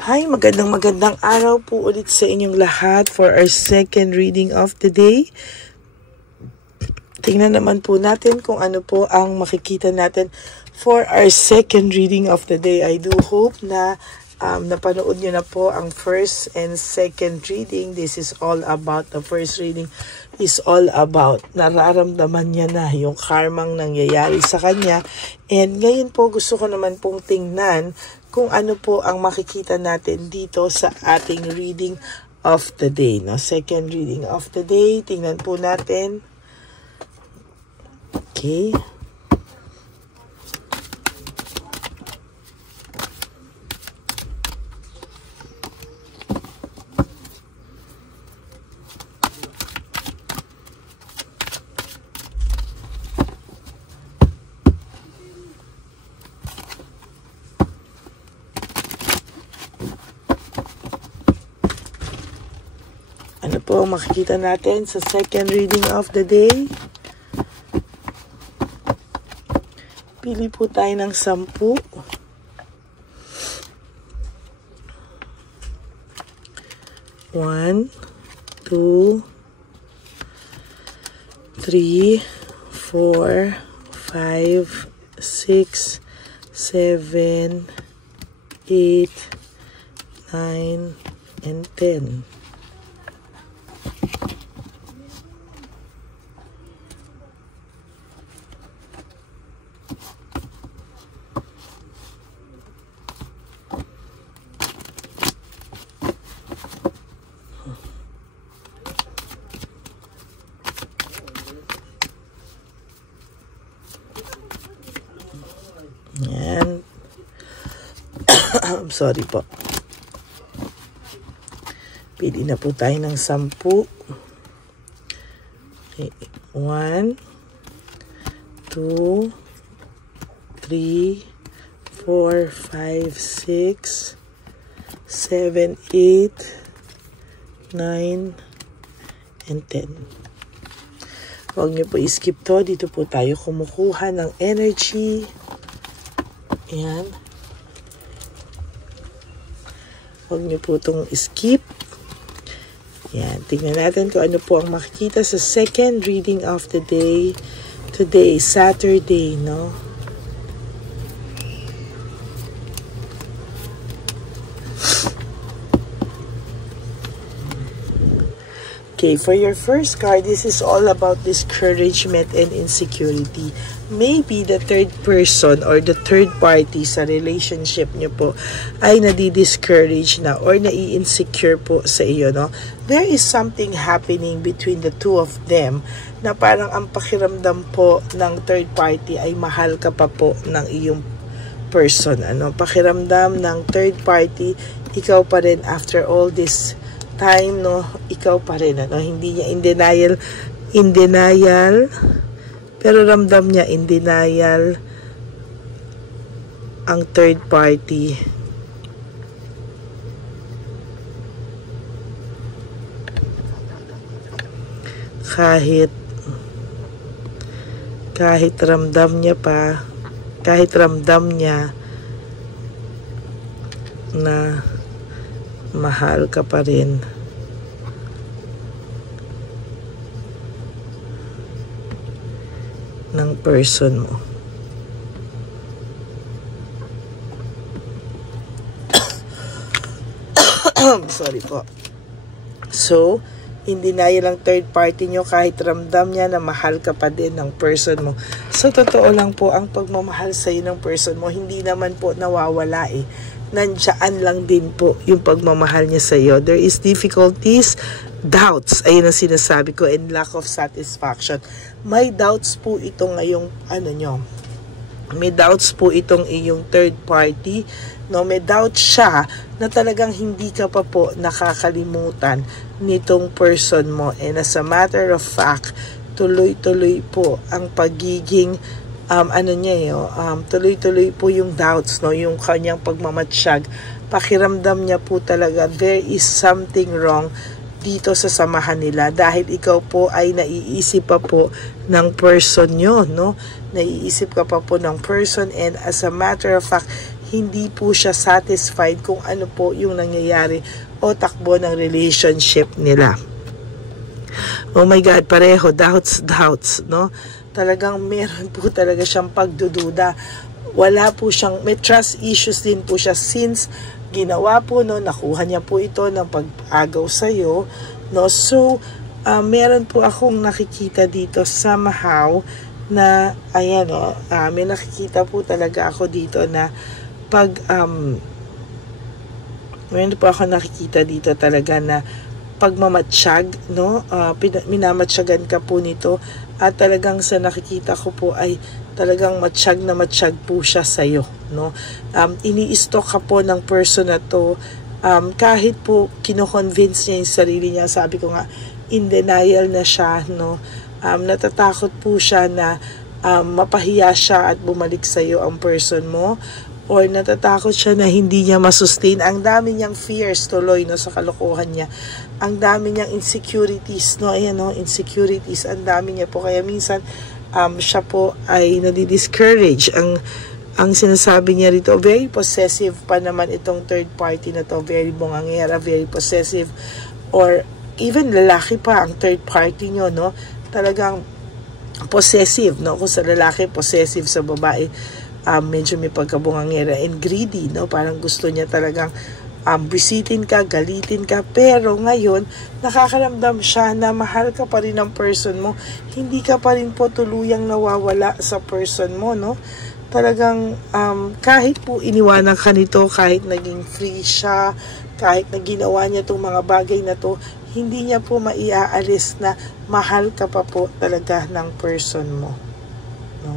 Hi, magandang araw po ulit sa inyong lahat for our second reading of the day. Tingnan naman po natin kung ano po ang makikita natin for our second reading of the day. I do hope na napanood nyo na po ang first and second reading. This is all about, the first reading is all about nararamdaman niya na yung karmang nangyayari sa kanya. And ngayon po gusto ko naman pong tingnan kung ano po ang makikita natin dito sa ating reading of the day. No? Second reading of the day. Tingnan po natin. Okay. Ano po ang makikita natin sa second reading of the day? Pili po tayo ng 10. 1, 2, 3, 4, 5, 6, 7, 8, 9, and 10. Yan. I'm sorry po. Pili na po tayo ng 10. Okay. 1, 2, 3, 4, 5, 6, 7, 8, 9, and 10. Huwag niyo po i-skip to. Dito po tayo kumukuha ng energy. Ayan. Huwag niyo po itong skip. Ayan. Tingnan natin kung ano po ang makikita sa second reading of the day. Today, Saturday, no? Okay, for your first card, this is all about discouragement and insecurity. Maybe the third person or the third party sa relationship niyo po ay nadi-discourage na or nai-insecure po sa iyo, no? There is something happening between the two of them na parang ang pakiramdam po ng third party ay mahal ka pa po ng iyong person. Ano? Pakiramdam ng third party, ikaw pa rin after all this time, no, ikaw pa rin, ano, hindi niya in denial, pero ramdam niya in denial ang third party. Kahit ramdam niya na mahal ka pa rin ng person mo. Sorry po. So, hindi na lang third party nyo kahit ramdam niya na mahal ka pa din ng person mo. So, totoo lang po, ang pagmamahal sa'yo ng person mo, hindi naman po nawawala eh. Nandiyan lang din po yung pagmamahal niya sa iyo. There is difficulties, doubts, ayun ang sinasabi ko, and lack of satisfaction. May doubts po ito ngayong may doubts po itong iyong third party, no? May doubt siya na talagang hindi ka pa po nakakalimutan nitong person mo, and as a matter of fact, tuloy-tuloy po ang pagiging tuloy-tuloy po yung doubts, no, yung kanyang pagmamatsyag. Pakiramdam niya po talaga there is something wrong dito sa samahan nila dahil ikaw po ay naiisip pa po ng person nyo, no? Naiisip ka pa po ng person, and as a matter of fact, hindi po siya satisfied kung ano po yung nangyayari o takbo ng relationship nila. Oh my God, pareho, doubts, no? Talagang meron po talaga siyang pagdududa. Wala po siyang, may trust issues din po siya since ginawa po, no, nakuha niya po ito ng pag-agaw sa'yo, no? So, meron po akong nakikita dito somehow na, ayan, no, may nakikita po talaga ako dito na pag, meron po ako nakikita dito talaga na pagmamatsyag, no? Minamatsyagan ka po nito at talagang sa nakikita ko po ay talagang matsyag na matsyag po siya sa'yo, no? Ini-stalk ka po ng person na to, kahit po kino-convince niya yung sarili niya, sabi ko nga, in denial na siya, no? Natatakot po siya na mapahiya siya at bumalik sa'yo ang person mo, or natatakot siya na hindi niya masustain. Ang dami niyang fears tuloy, no, sa kalokohan niya. Ang dami niyang insecurities, no, ayan, no, insecurities, ang dami niya po. Kaya minsan, siya po ay nadi-discourage. Ang sinasabi niya rito, very possessive pa naman itong third party na to, very bungangera, very possessive, or even lalaki pa ang third party nyo, no, talagang possessive, no, kung sa lalaki, possessive, sa babae, medyo may pagkabungangera and greedy, no, parang gusto niya talagang bisitin ka, galitin ka, pero ngayon, nakakaramdam siya na mahal ka pa rin ng person mo, hindi ka pa rin po tuluyang nawawala sa person mo, no, talagang kahit po iniwanan ka nito, kahit naging free siya, kahit na ginawa niya itong mga bagay na to, hindi niya po maiaalis na mahal ka pa po talaga ng person mo, no.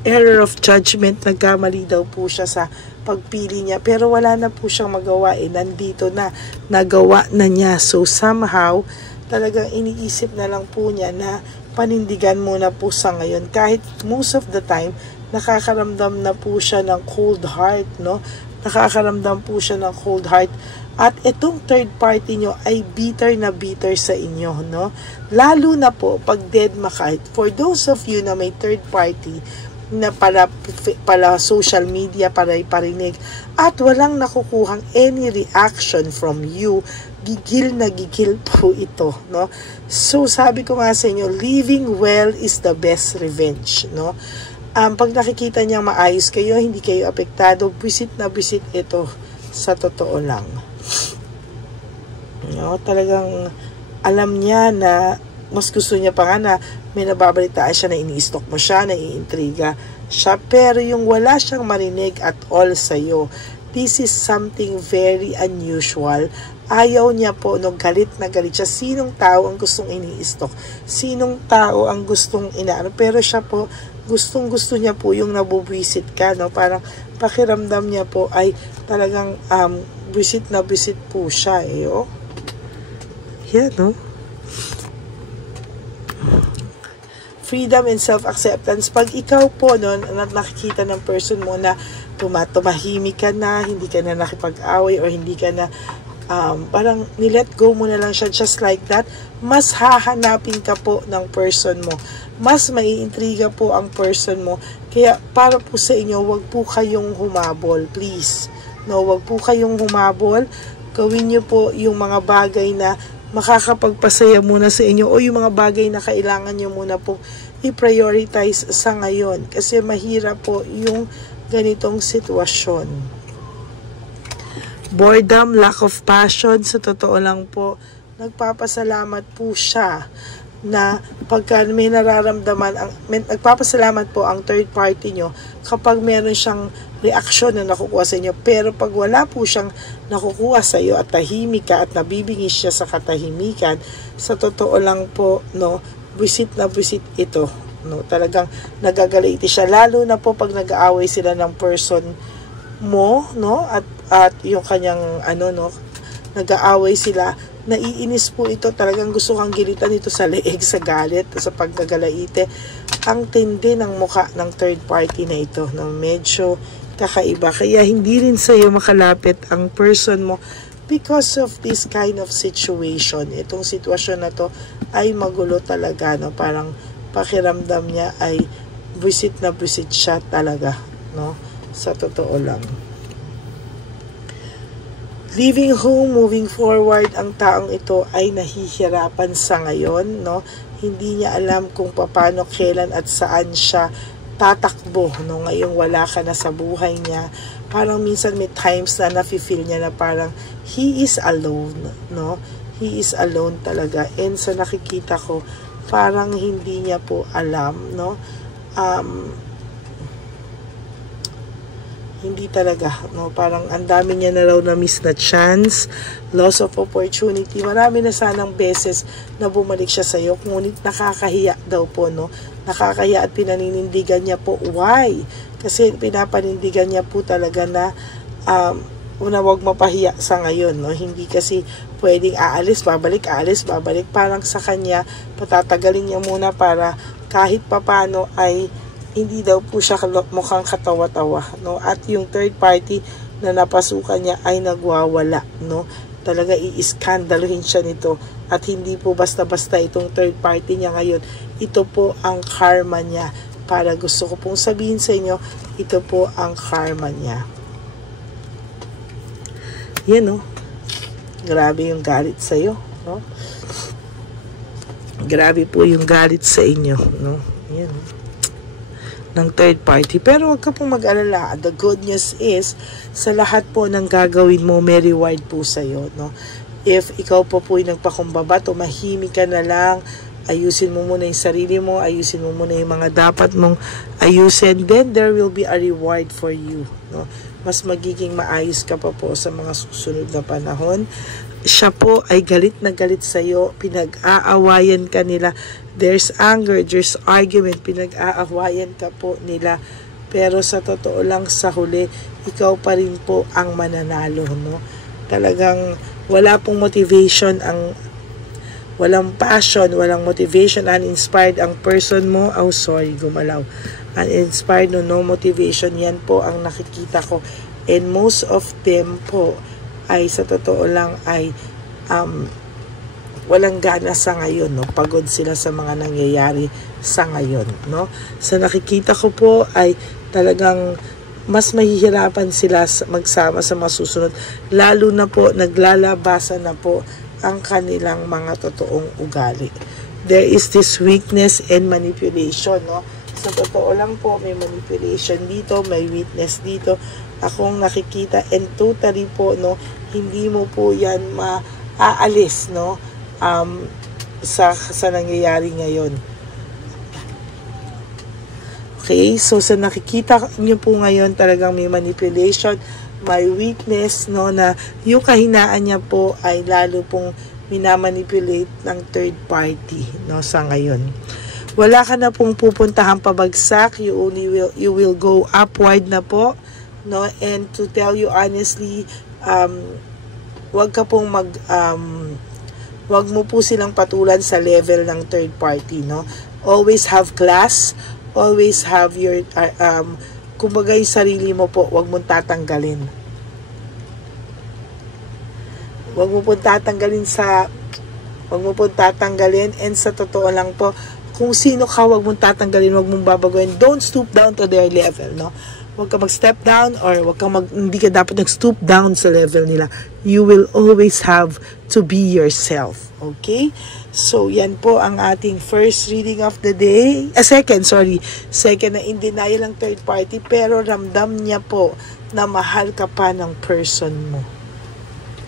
Error of judgment, nagkamali daw po siya sa pagpili niya, pero wala na po siyang magawa, nandito na, nagawa na niya. So somehow talagang iniisip na lang po niya na panindigan muna po sa ngayon, kahit most of the time nakakaramdam na po siya ng cold heart, no, nakakaramdam po siya ng cold heart. At itong third party nyo ay bitter na bitter sa inyo, no, lalo na po pag dead makahit. For those of you na may third party na pala social media, para iparinig, at walang nakukuhang any reaction from you, gigil na gigil po ito, no. So sabi ko nga sa inyo, living well is the best revenge, no. Pag nakikita niyang maayos kayo, hindi kayo apektado, visit na visit ito, sa totoo lang, no. Talagang alam niya na mas gusto niya pa nga na may nababalitaan siya na ini-stalk mo siya, na iintriga siya, pero yung wala siyang marinig at all sa'yo, this is something very unusual. Ayaw niya po, no, galit na galit siya. Sinong tao ang gustong ini-stalk? Sinong tao ang gustong inaano? Pero siya po, gustong-gusto niya po yung nabubwisit ka, no? Parang pakiramdam niya po ay talagang visit na visit po siya, oh. Yan, no? Freedom and self-acceptance. Pag ikaw po, no, nakikita ng person mo na tumahimik ka na, hindi ka na nakipag-away, or hindi ka na parang nilet go mo na lang siya just like that, mas hahanapin ka po ng person mo, mas maiintriga po ang person mo. Kaya para po sa inyo, wag po kayong humabol, please, no, wag po kayong humabol. Gawin niyo po yung mga bagay na makakapagpasaya muna sa inyo, o yung mga bagay na kailangan nyo muna po i-prioritize sa ngayon, kasi mahirap po yung ganitong sitwasyon. Boredom, lack of passion, sa totoo lang po, nagpapasalamat po siya na pagka may nararamdaman, nagpapasalamat po ang third party nyo kapag meron siyang reaksyon na nakukuha sa inyo. Pero pag wala po siyang nakukuha sa iyo at tahimik ka at nabibingis siya sa katahimikan, sa totoo lang po, no, visit na visit ito, no, talagang nagagaliti siya, lalo na po pag nag-aaway sila ng person mo, no, at yung kanyang no, nag-aaway sila, naiinis po ito, talagang gusto kang gilitan ito sa leeg, sa galit, sa pagkagalaite. Ang tindi ng mukha ng third party na ito, no, medyo kakaiba, kaya hindi rin sa'yo makalapit ang person mo because of this kind of situation. Itong sitwasyon na to ay magulo talaga, no, parang pakiramdam niya ay visit na visit siya talaga, no? Sa totoo lang. Leaving home, moving forward, ang taong ito ay nahihirapan sa ngayon, no? Hindi niya alam kung paano, kailan at saan siya tatakbo, no? Ngayong wala ka na sa buhay niya. Parang minsan may times na nafe-feel niya na parang he is alone, no? He is alone talaga. And sa nakikita ko, parang hindi niya po alam, no? Hindi talaga, no? Parang ang dami niya na raw na miss na chance, loss of opportunity. Marami na sanang beses na bumalik siya sa iyo, ngunit nakakahiya daw po, no? Nakakahiya at pinaninindigan niya po. Why? Kasi pinapanindigan niya po talaga na una, wag mapahiya sa ngayon, no? Hindi kasi pwedeng aalis, babalik, parang sa kanya patatagalin niya muna para kahit papano ay hindi daw po siya mukhang katawa-tawa, no? At yung third party na napasukan niya ay nagwawala, no? Talaga iiskandaluhin siya nito, at hindi po basta-basta itong third party niya ngayon. Ito po ang karma niya. Para gusto ko pong sabihin sa inyo, ito po ang karma niya. Yan, no? Grabe yung galit sa iyo, no? Grabe po yung galit sa inyo, no? Yan, no? Ng third party. Pero wag ka pong mag-alala. The good news is, sa lahat po ng gagawin mo, may reward po sa'yo, no? If ikaw po yung nagpakumbaba, tumahimik ka na lang, ayusin mo muna yung sarili mo, ayusin mo muna yung mga dapat mong ayusin, then there will be a reward for you, no? Mas magiging maayos ka pa po sa mga susunod na panahon. Siya po ay galit na galit sa'yo, pinag-aawayan ka nila, there's anger, there's argument, pinag-aawayan ka po nila, pero sa totoo lang sa huli, ikaw pa rin po ang mananalo, no? Talagang wala pong motivation, walang passion, walang motivation, uninspired ang person mo. Oh, sorry, gumalaw. Uninspired, no motivation, yan po ang nakikita ko, and most of them po ay sa totoo lang ay walang gana sa ngayon, no? Pagod sila sa mga nangyayari sa ngayon, no? Sa nakikita ko po ay talagang mas mahihirapan sila magsama sa masusunod, lalo na po naglalabasan na po ang kanilang mga totoong ugali. There is this weakness and manipulation, no? Sa totoo lang po, may manipulation dito, may weakness dito akong nakikita, and totally po, no, hindi mo po yan maaalis, no, sa nangyayari ngayon. Okay, so sa nakikita nyo po ngayon, talagang may manipulation, may weakness, no, na yung kahinaan niya po ay lalo pong minamanipulate ng third party, no, sa ngayon. Wala ka na pong pupuntahang pabagsak, you will go upward na po, no? And to tell you honestly, wag ka pong wag mo po silang patulan sa level ng third party, no? Always have class, always have your kumbaga yung sarili mo po, wag mong tatanggalin. Wag mo pong tatanggalin, and sa totoo lang po, kung sino ka, wag mong tatanggalin, wag mong babaguhin. Don't stoop down to their level, no? Wag ka mag-step down, or hindi ka dapat nag-stoop down sa level nila. You will always have to be yourself. Okay? So, yan po ang ating first reading of the day. Second na in denial ng third party, pero ramdam niya po na mahal ka pa ng person mo.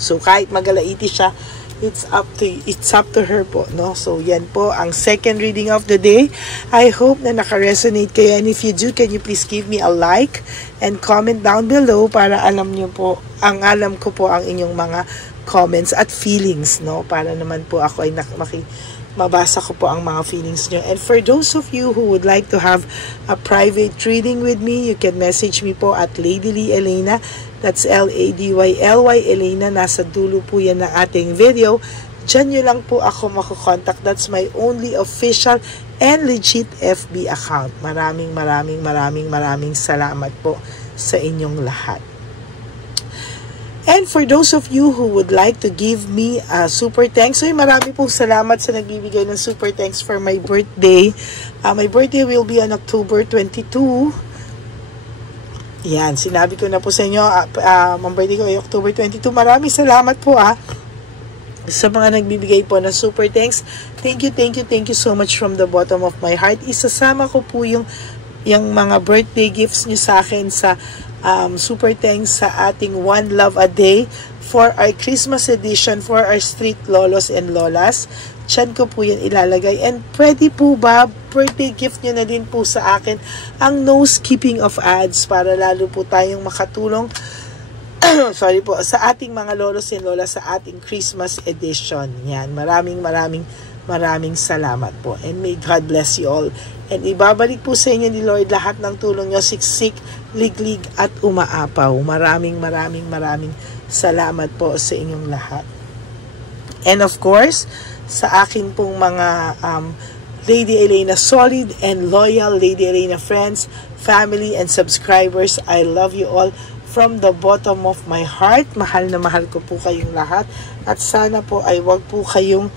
So, kahit magalaiti siya, it's up to her po, no? So, yan po ang second reading of the day. I hope na naka-resonate kayo, and if you do, can you please give me a like and comment down below para alam ko po ang inyong mga comments at feelings, no? Para naman po ako ay mabasa ko po ang mga feelings nyo. And for those of you who would like to have a private reading with me, you can message me po at Lady Lee Elena. That's LADYLY Elena. Nasa dulo po yan ng ating video. Diyan nyo lang po ako makukontak. That's my only official and legit FB account. Maraming salamat po sa inyong lahat. And for those of you who would like to give me a super thanks, so marami pong salamat sa nagbibigay ng super thanks for my birthday. My birthday will be on October 22. Yan, sinabi ko na po sa inyo, ang birthday ko ay October 22. Maraming salamat po sa mga nagbibigay po ng super thanks. Thank you so much from the bottom of my heart. Isasama ko po yung mga birthday gifts nyo sa akin sa super thanks sa ating One Love a Day for our Christmas edition for our street lolos and lolas. Diyan ko po yan ilalagay. And pwede po ba, birthday gift nyo na din po sa akin ang no skipping of ads para lalo po tayong makatulong sorry po, sa ating mga lolos and lolas sa ating Christmas edition. Yan, maraming salamat po. And may God bless you all. And ibabalik po sa inyo ni Lord lahat ng tulong nyo, siksik, liglig at umaapaw. Maraming salamat po sa inyong lahat. And of course, sa akin pong mga Lady Elena solid and loyal Lady Elena friends, family and subscribers, I love you all from the bottom of my heart. Mahal na mahal ko po kayong lahat. At sana po ay wag po kayong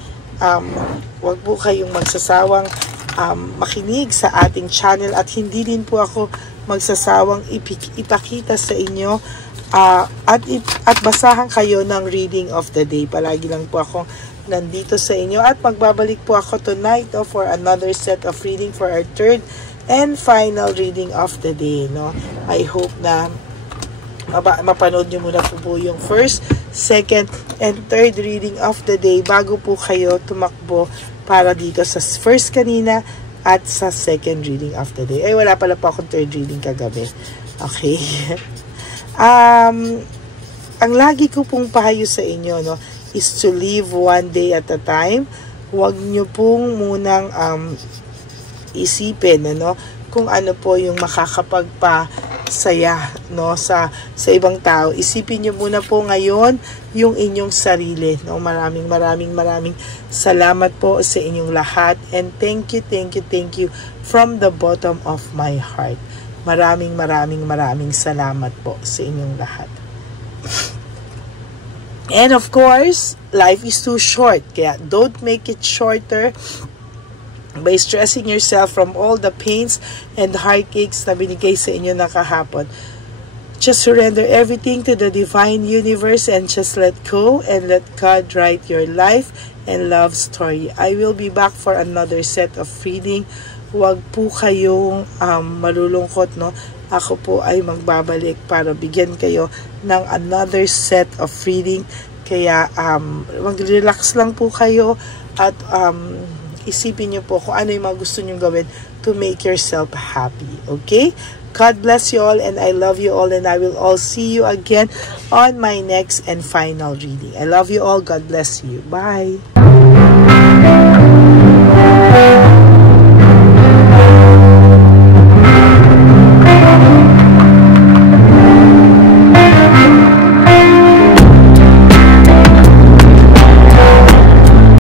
magsasawang makinig sa ating channel at hindi din po ako magsasawang ipakita sa inyo at basahan kayo ng reading of the day. Palagi lang po ako nandito sa inyo at magbabalik po ako tonight for another set of reading for our third and final reading of the day. I hope na mapanood nyo muna po yung first, second, and third reading of the day bago po kayo tumakbo para dito sa first kanina at sa second reading of the day. Ay, wala pala po akong third reading kagabi. Okay. Ang lagi ko pong pahayo sa inyo, is to live one day at a time. Huwag nyo pong munang isipin, kung ano po yung makakapagpasaya sa ibang tao. Isipin nyo muna po ngayon yung inyong sarili. Maraming salamat po sa inyong lahat. And thank you from the bottom of my heart. Maraming salamat po sa inyong lahat. And of course, life is too short. Kaya don't make it shorter by stressing yourself from all the pains and heartaches na binigay sa inyo na kahapon. Just surrender everything to the divine universe and just let go and let God write your life and love story. I will be back for another set of reading. Huwag po kayong malulungkot, Ako po ay magbabalik para bigyan kayo ng another set of reading. Kaya mag-relax lang po kayo at isipin nyo po kung ano yung mga gusto nyo gawin to make yourself happy. Okay? God bless you all and I love you all and I will all see you again on my next and final reading. I love you all. God bless you. Bye.